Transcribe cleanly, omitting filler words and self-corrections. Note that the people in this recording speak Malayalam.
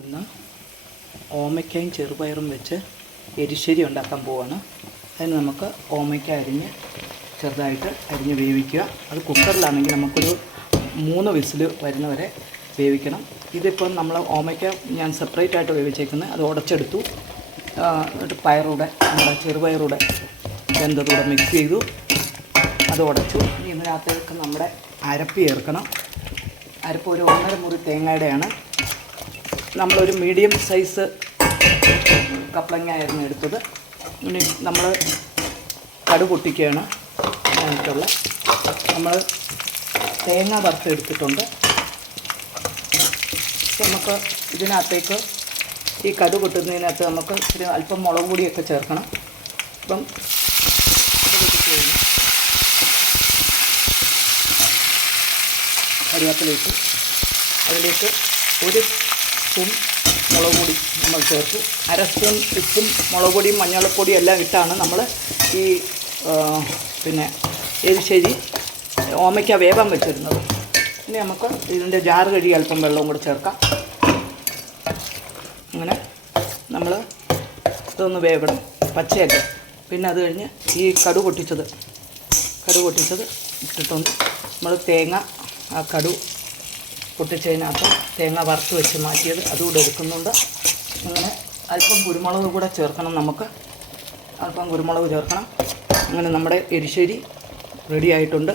ഇന്ന് ഓമയ്ക്കയും ചെറുപയറും വെച്ച് എരിശ്ശേരി ഉണ്ടാക്കാൻ പോവാണ്. അതിന് നമുക്ക് ഓമയ്ക്ക ചെറുതായിട്ട് അരിഞ്ഞ് വേവിക്കുക. അത് കുക്കറിലാണെങ്കിൽ നമുക്കൊരു 3 വിസിൽ വരുന്നവരെ വേവിക്കണം. ഇതിപ്പം നമ്മൾ ഓമയ്ക്ക ഞാൻ സെപ്പറേറ്റ് ആയിട്ട് വേവിച്ചേക്കുന്നത്, അത് ഉടച്ചെടുത്തു. എന്നിട്ട് പയറൂടെ നമ്മുടെ ചെറുപയറൂടെ വെന്തതൂടെ മിക്സ് ചെയ്തു, അത് ഉടച്ചു. ഇനി ഇതിനകത്തേക്ക് നമ്മുടെ അരപ്പ് ചേർക്കണം. അരപ്പ് ഒരു 1.5 മുറി തേങ്ങയുടെയാണ്. നമ്മളൊരു മീഡിയം സൈസ് കപ്പളങ്ങയായിരുന്നു എടുത്തത്. ഇനി നമ്മൾ കടുക് പൊട്ടിക്കുകയാണ്. അതിനായിട്ടുള്ള നമ്മൾ തേങ്ങ വറുത്തെടുത്തിട്ടുണ്ട്. നമുക്ക് ഇതിനകത്തേക്ക് ഈ കടുക് പൊട്ടുന്നതിനകത്ത് നമുക്ക് ഇച്ചിരി അല്പം മുളക് പൊടിയൊക്കെ ചേർക്കണം. അപ്പം കഴിഞ്ഞ് കറിവേപ്പിലയിട്ട് അതിലേക്ക് 1 സ്പൂൺ മുളക് പൊടി നമ്മൾ ചേർത്ത്, 1/2 സ്പൂൺ ഉപ്പും മുളക് പൊടിയും മഞ്ഞൾപ്പൊടിയും എല്ലാം ഇട്ടാണ് നമ്മൾ ഈ എരിശ്ശേരി ഓമയ്ക്ക വേവാൻ വെച്ചിരുന്നത്. ഇനി നമുക്ക് ഇതിൻ്റെ ജാറ് കഴുകി അല്പം വെള്ളവും കൂടെ ചേർക്കാം. അങ്ങനെ നമ്മൾ ഇതൊന്ന് വേവണം പച്ചയൊക്കെ. പിന്നെ അത് കഴിഞ്ഞ് ഈ കടുക് പൊട്ടിച്ചത് ഇട്ടിട്ടുണ്ട്. നമ്മൾ തേങ്ങ ആ കടുക് പൊട്ടിച്ചതിനകത്ത് തേങ്ങ വറുത്ത് വെച്ച് മാറ്റിയത് അതുകൂടെ എടുക്കുന്നുണ്ട്. അങ്ങനെ അല്പം കുരുമുളക് കൂടെ ചേർക്കണം. നമുക്ക് അല്പം കുരുമുളക് ചേർക്കണം. അങ്ങനെ നമ്മുടെ എരിശ്ശേരി റെഡി ആയിട്ടുണ്ട്.